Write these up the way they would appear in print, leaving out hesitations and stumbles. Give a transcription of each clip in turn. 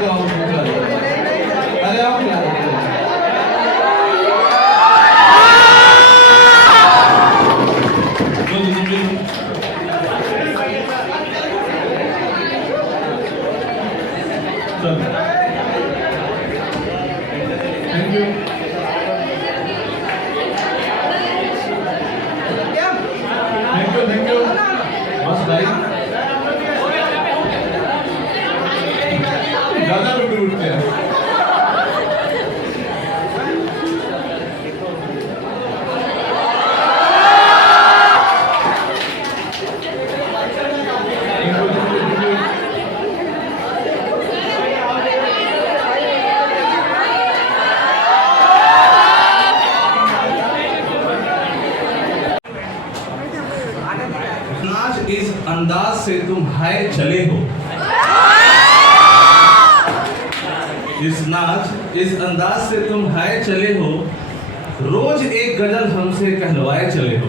अरे आओ क्या थैंक यू थैंक यू बस भाई ज्यादा रुक उठते हैं इस अंदाज से तुम हाय चले हो, इस अंदाज से तुम हाय चले हो, रोज एक गजल हमसे कहलवाए चले हो।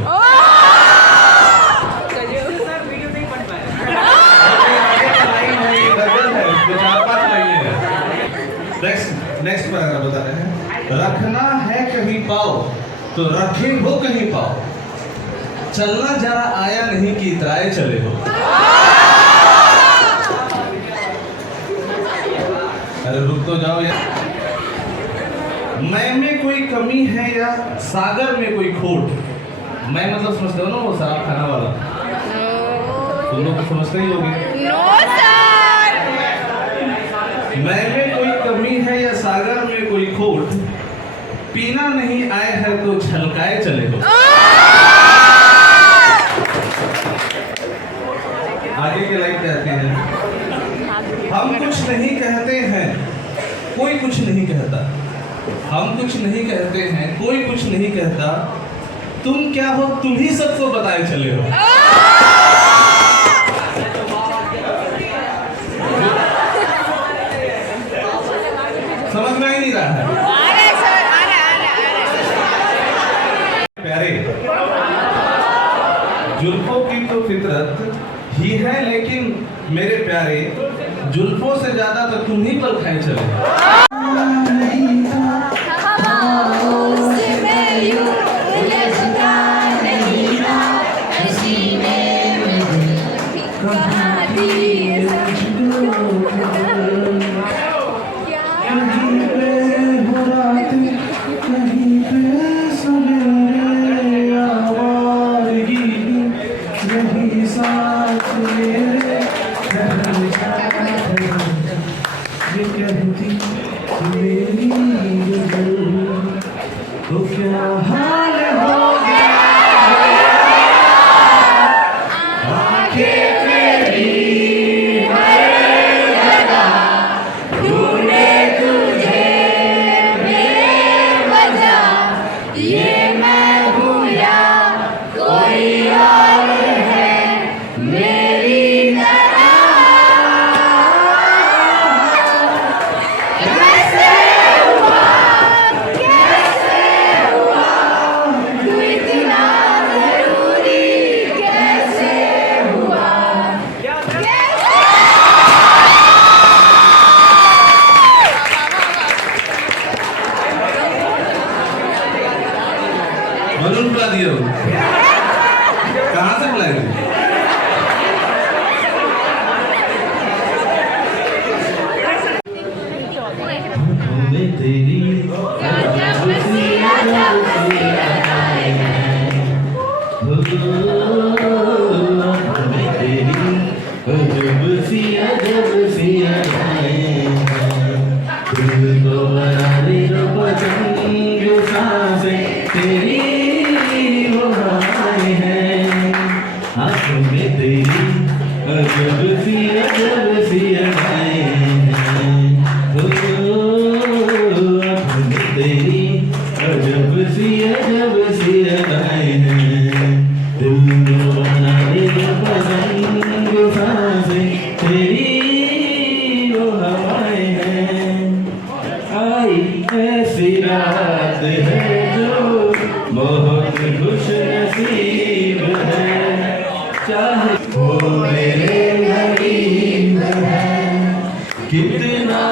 नेक्स्ट पैराग्राफ बता रहे हैं। रखना है कहीं पाओ तो रखे हो कहीं पाओ, चलना जरा आया नहीं कि इतराए चले हो। अरे रुक तो जाओ यार। मैं में कोई कमी है या सागर में कोई खोट, मैं मतलब समझते हो ना वो शराब खाना वाला, तुम लोग तो समझते ही होगे। No sir. मैं में कोई कमी है या सागर में कोई खोट, पीना नहीं आए है तो छलकाए चले हो। आगे के लाइन कहते हैं, हम कुछ नहीं कहते हैं कोई कुछ नहीं कहता, हम कुछ नहीं कहते हैं कोई कुछ नहीं कहता, तुम क्या हो तुम ही सबको बताए चले हो। समझ में ही नहीं रहा है प्यारे। जुल्फों की तो फितरत ही है, लेकिन मेरे प्यारे जुल्फों से ज्यादा तो तुम ही पर खाए चले। तो क्या हाल हो गया आंखें तेरी हर जगह ढूंढे तुझे बेवजह, ये मैं हूँ या कोई और है मेरी तरह। बलून बुला दिया हो, कहाँ से बुलाए थे? तेरी ऐसी रात है जो बहुत खुश नसीब है, चाहे वो मेरे गरीब है कितना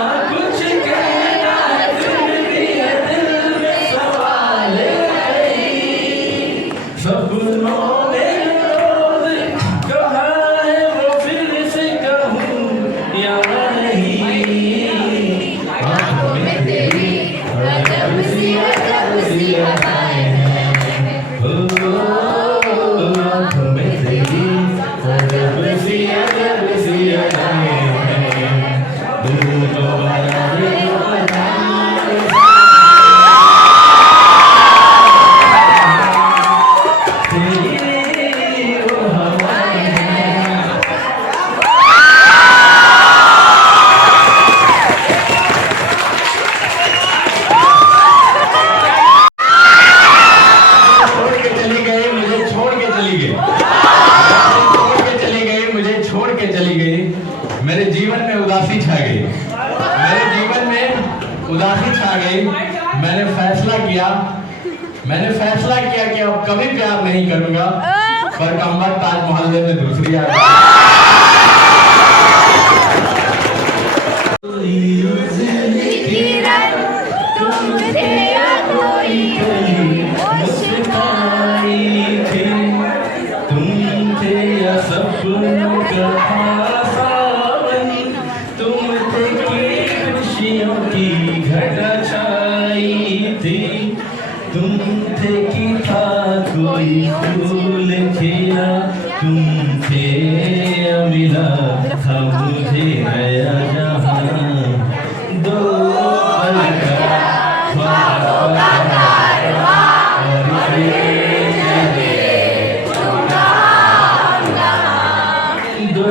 मेरे जीवन में उदासी छा गई, मेरे जीवन में उदासी छा गई। मैंने फैसला किया कि अब कभी प्यार नहीं करूंगा, पर कमबख्त ताज मोहल्ले में दूसरी आ गई। तुम थे कि था कोई फूल खिला, तुम थे मिला था मुझे नया जहां, दो पल का ख्वाब का कारवां और फिर चले दो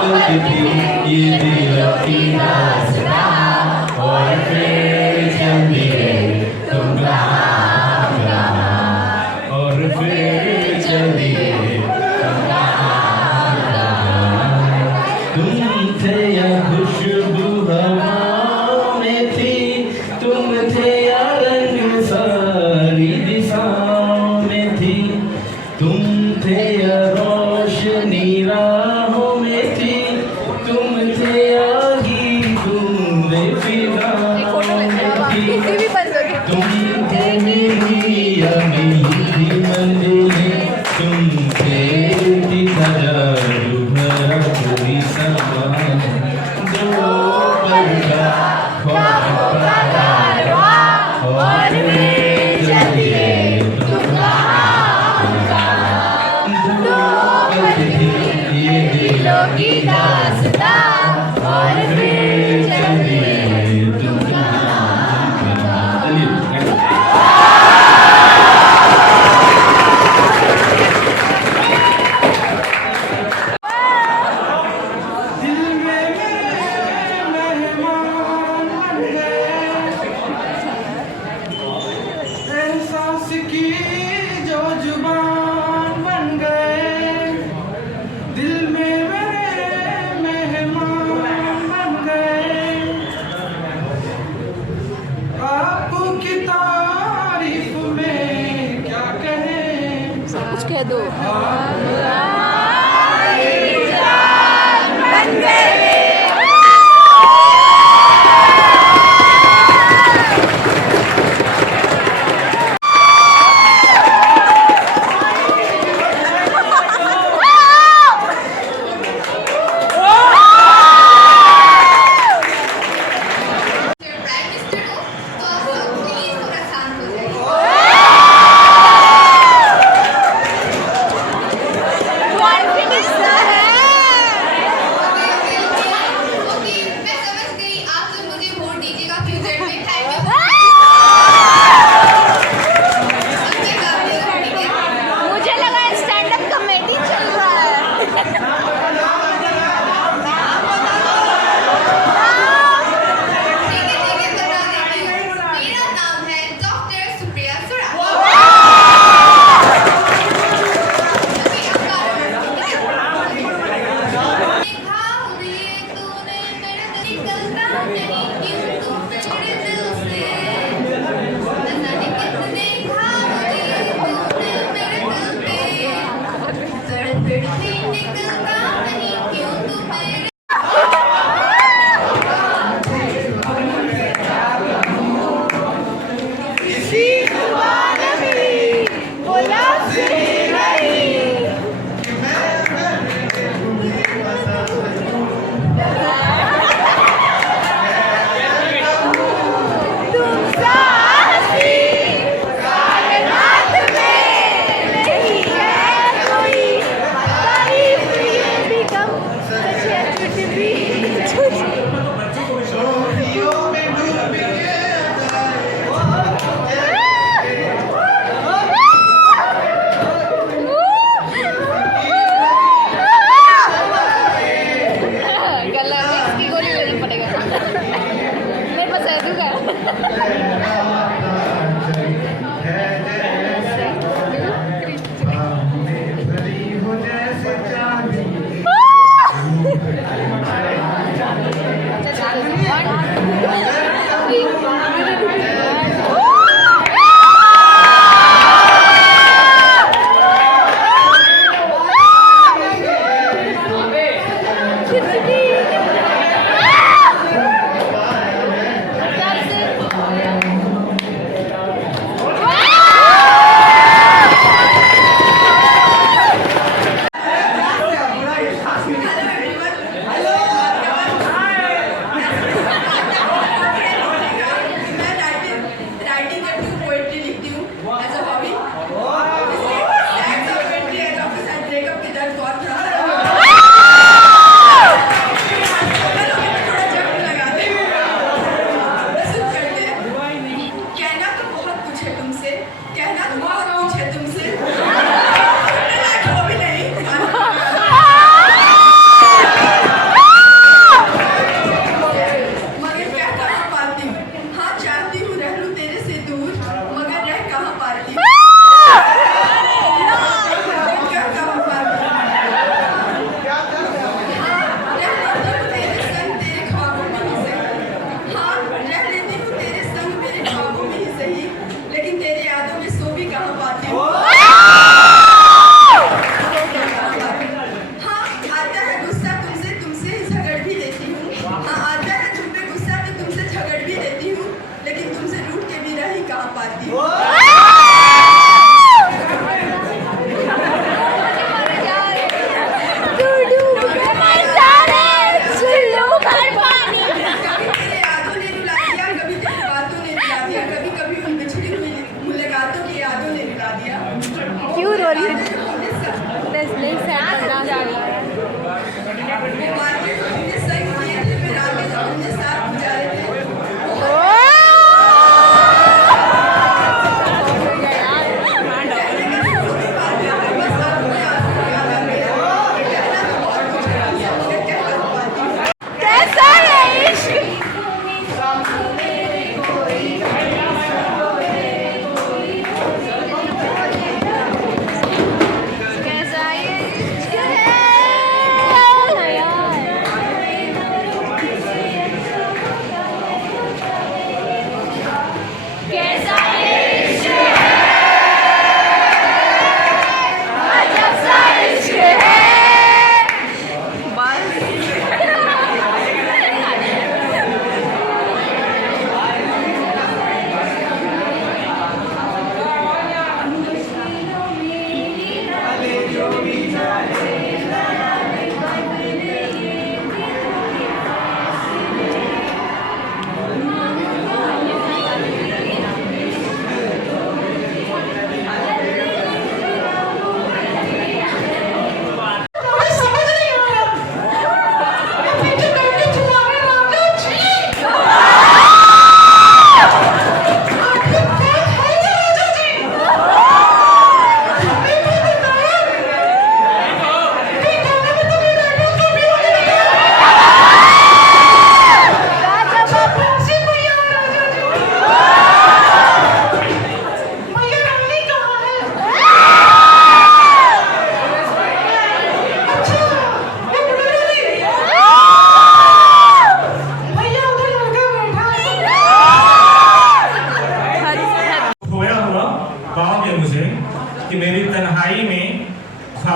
पल थी ये दिल की दास्तां और फिर चले खुशबू हवा में थी, तुम थे या रंग सारी दिशाओं में थी, तुम थे या रोशनी राहों में थी, तुम थे आगी तुमने फिजाओं में थी, तुम थे मेरी या मेरी मंजिलें, तुम थे तजारुब भरा पूरी समा, दो पल का ख्वाब का कारवां और फिर चलिए तुम दो पल थी ये दिलों की दास्तां और फिर चलिए तुम कह दो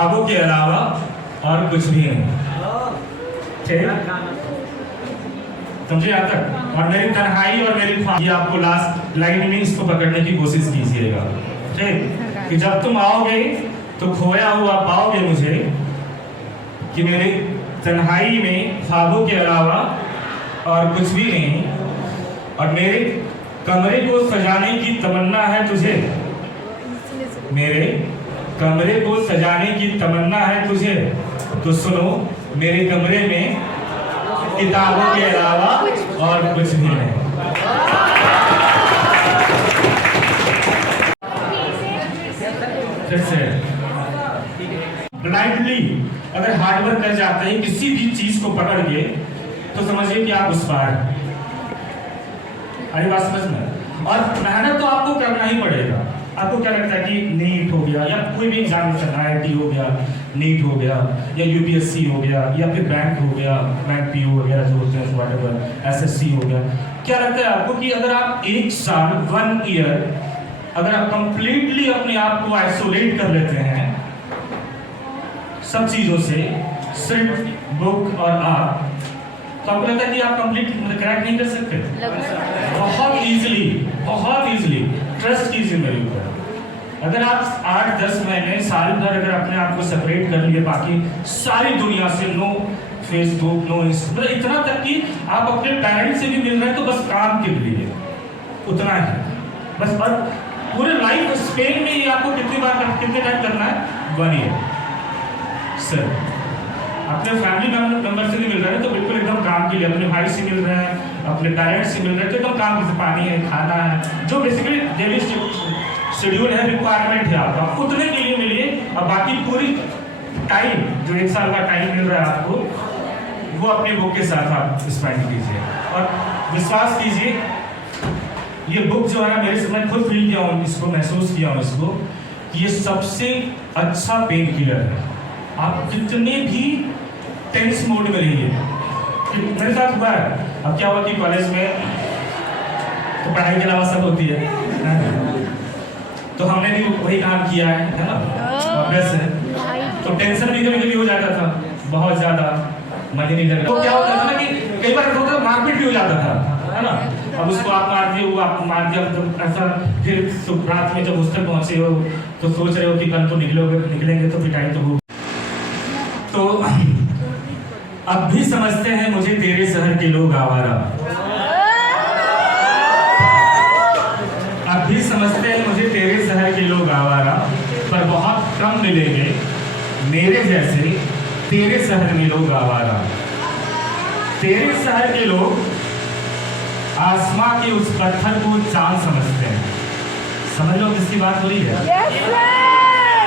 ख्वाबों के अलावा और कुछ भी नहीं। ठीक, समझे यहाँ तक? और मेरी तन्हाई और मेरी ख्वाब, ये आपको लास्ट लाइन में इसको पकड़ने की कोशिश कीजिएगा। ठीक, कि जब तुम आओगे तो खोया हुआ पाओगे मुझे, कि मेरी तन्हाई में ख्वाबों के अलावा और कुछ भी नहीं, और मेरे कमरे को सजाने की तमन्ना है तुझे, मेरे कमरे को सजाने की तमन्ना है तुझे, तो सुनो मेरे कमरे में किताबों के अलावा और कुछ भी नहीं। फिर से ब्लाइंडली अगर हार्डवर्क कर जाते हैं किसी भी चीज को पकड़ के, तो समझिए कि आप उस पार हैं। अरे बात समझ में? और मेहनत तो आपको करना ही पड़ेगा। आपको क्या लगता है कि नीट हो गया या कोई भी एग्जामिनेशन, IIT हो गया, नीट हो गया, या UPSC हो गया, या फिर बैंक हो गया, बैंक PO वगैरह जो होते हैं, व्हाटएवर, SSC हो गया, क्या लगता है आपको कि अगर आप 1 साल 1 ईयर अगर आप कंप्लीटली अपने आप को आइसोलेट कर लेते हैं सब चीजों से, सिर्फ बुक और आप, तो आपको लगता है कि आप कंप्लीट क्रैक नहीं कर सकते? बहुत इजीली ट्रस्ट कीजिए मेरे ऊपर। अगर आप 8-10 महीने साल भर अगर अपने आप को सेपरेट कर लिए बाकी सारी दुनिया से, नो फेसबुक, नो इंस्टा, मतलब इतना तक कि आप अपने पेरेंट्स से भी मिल रहे हैं तो बस काम के लिए, उतना ही बस। और पूरे लाइफ स्पेन में ये आपको कितने टाइम करना है? 1 ईयर। सर अपने फैमिली मेंबर से नहीं मिल रहे हैं तो बिल्कुल एकदम काम के लिए, अपने भाई से मिल रहे हैं, अपने पेरेंट्स से मिल रहे हैं तो एकदम काम, जैसे पानी है, खाना है, जो बेसिकली डेली शेड्यूल है, रिक्वायरमेंट है आपका, उतने के लिए मिलिए। और बाकी पूरी टाइम जो 1 साल का टाइम मिल रहा है आपको, वो अपने बुक के साथ आप स्पेंड कीजिए। और विश्वास कीजिए ये बुक जो है ना, मेरे से मैं खुद फील किया हूँ इसको, महसूस किया हूँ इसको, कि ये सबसे अच्छा पेन किलर है। आप कितने भी टेंस मोड में रहिए, मेरे साथ हुआ है। अब क्या हुआ कि कॉलेज में तो पढ़ाई के अलावा सब होती है, तो हमने भी वही काम किया है ना, ऑब्वियस है। तो टेंशन भी कभी कभी हो जाता था, बहुत ज्यादा मन ही नहीं लग रहा, तो क्या होता था ना कि कई बार होता मारपीट भी हो जाता था, है ना। अब उसको आप मार दिए, वो आपको मार दिया, तो ऐसा फिर रात में जब हॉस्टल पहुंचे हो तो सोच रहे हो कि कल तो निकलेंगे तो पिटाई तो हो। तो अब भी समझते हैं मुझे तेरे शहर के लोग आवारा, अब भी समझते हैं मुझे तेरे शहर के लोग आवारा, पर बहुत कम मिलेंगे मेरे जैसे तेरे शहर में लोग आवारा। तेरे शहर के लोग आसमां के उस पत्थर को चांद समझते हैं। समझ लो किसकी बात हो रही है?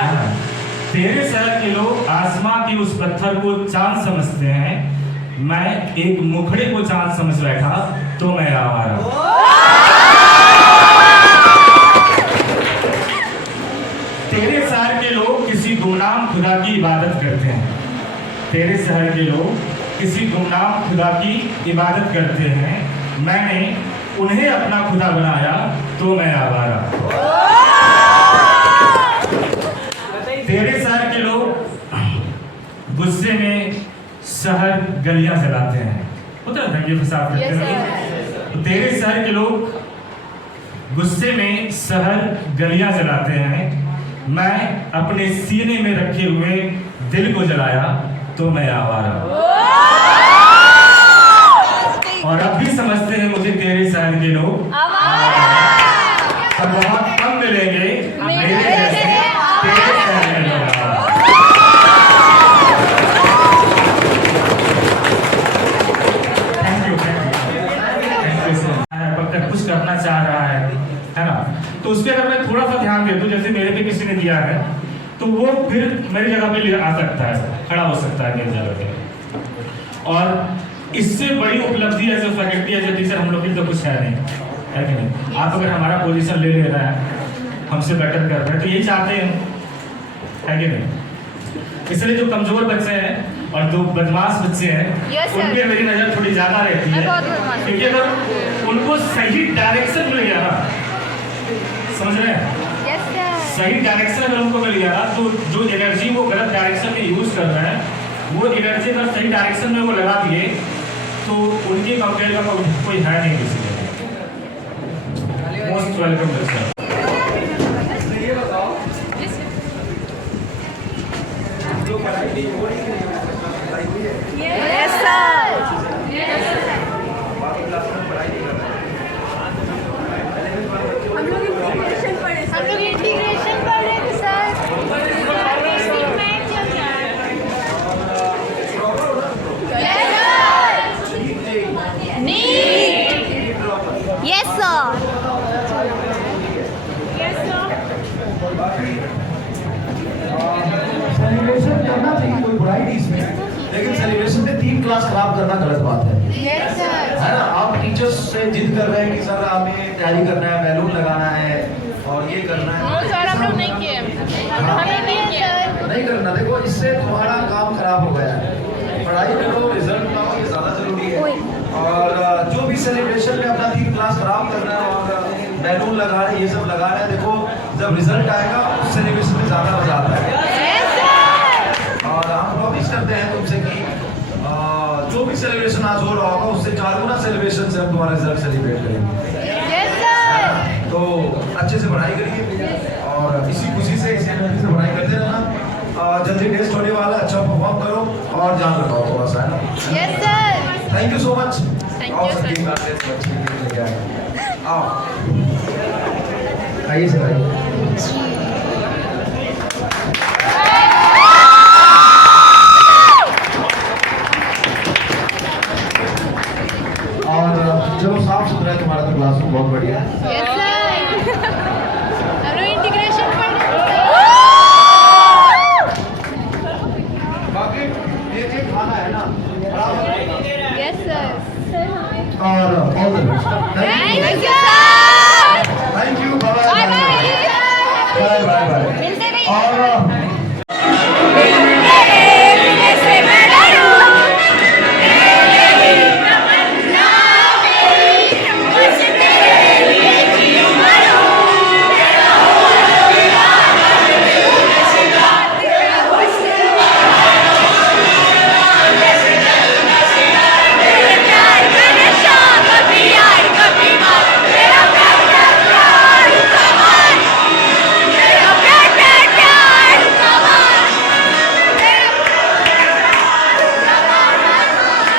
हाँ। तेरे शहर के लोग आसमां के उस पत्थर को चांद समझते हैं, मैं एक मुखड़े को चांद समझ बैठा तो मैं आवारा। तेरे शहर के लोग किसी गुमनाम खुदा की इबादत करते हैं, तेरे शहर के लोग किसी गुमनाम खुदा की इबादत करते हैं, मैंने उन्हें अपना खुदा बनाया तो मैं आवारा। तेरे शहर के लोग गुस्से में शहर गलियां जलाते हैं, होता है दंगे फसाद करते हैं। तो तेरे शहर के लोग गुस्से में शहर गलियां जलाते हैं, मैं अपने सीने में रखे हुए दिल को जलाया तो मैं आवारा। और अब भी समझते हैं मुझे तेरे शहर के लोग पर बहुत कम मिलेंगे मेरे जैसे तेरे शहर के लोग। Thank you sir. कुछ करना चाह रहा है ना, तो उस पर अगर मैं थोड़ा सा ध्यान दे दूं, जैसे मेरे पे किसी ने दिया है, तो वो फिर मेरी जगह पे आ सकता है, खड़ा हो सकता है मेरी जगह पे। और इससे बड़ी उपलब्धि as a faculty, as a teacher हम लोग की तो कुछ है नहीं, है कि नहीं? आप अगर हमारा पोजीशन ले रहा है, हमसे बेटर कर रहे हैं, तो यही चाहते हैं, है कि नहीं? इसलिए जो कमजोर बच्चे हैं और जो बदमाश बच्चे हैं, उन पे मेरी नजर थोड़ी ज्यादा रहती है, क्योंकि अगर उनको सही डायरेक्शन मिल गया ना, समझ रहे हैं, सही डायरेक्शन अगर उनको मिल गया ना, तो जो एनर्जी वो गलत डायरेक्शन में यूज कर रहे हैं, वो एनर्जी अगर सही डायरेक्शन में वो लगा दिए तो उनके कंपेयर का कोई है नहीं किसी में। Most welcome sir. Yes, sir. हम लोग इंटीग्रेशन पढ़े थे सर। Yes, sir. सेलिब्रेशन करना चाहिए, कोई बुराई नहीं इसमें, लेकिन सेलिब्रेशन में 3 क्लास खराब करना गलत बात है। Yes, sir. है ना? आप टीचर्स से जिद कर रहे हैं कि सर हमें तैयारी करना है, बैलून लगाना है और ये करना है। वो सर हम लोग नहीं किए। हमें नहीं किए सर। नहीं करना, देखो इससे तुम्हारा काम खराब हो गया है। पढ़ाई करो, रिजल्ट पाओ, ये ज़्यादा जरूरी है। और जो भी सेलिब्रेशन में अपना 3 क्लास खराब करना है और बैलून लगा रहे हैं, ये सब लगा रहे हैं, देखो जब रिजल्ट आएगा उस सेलिब्रेशन में ज़्यादा मजा आता है। और हम प्रॉमिस करते हैं तुमसे कि जो भी सेलिब्रेशन आज हो रहा होगा उससे 4 गुना सेलिब्रेशन से हम तुम्हारा रिजल्ट सेलिब्रेट करेंगे। Yes, sir. तो अच्छे से पढ़ाई करिए और इसी खुशी से, इसी एनर्जी से पढ़ाई करते रहना। जल्दी टेस्ट होने वाला है, अच्छा परफॉर्म करो और जान रखाओ थोड़ा सा, है ना? Yes, sir. Thank you so much. Thank आओ you, sir. संगीत गाते हैं, अच्छी नींद लेके आए। आओ आइए सर, आइए। और चलो साफ सुथरा है तुम्हारा तो क्लासरूम, बहुत बढ़िया। Yes, sir. हम लोग इंटीग्रेशन पढ़े थे। बाकी ये खाना है ना, बराबर। Yes, sir. और all the best. Thank you, sir.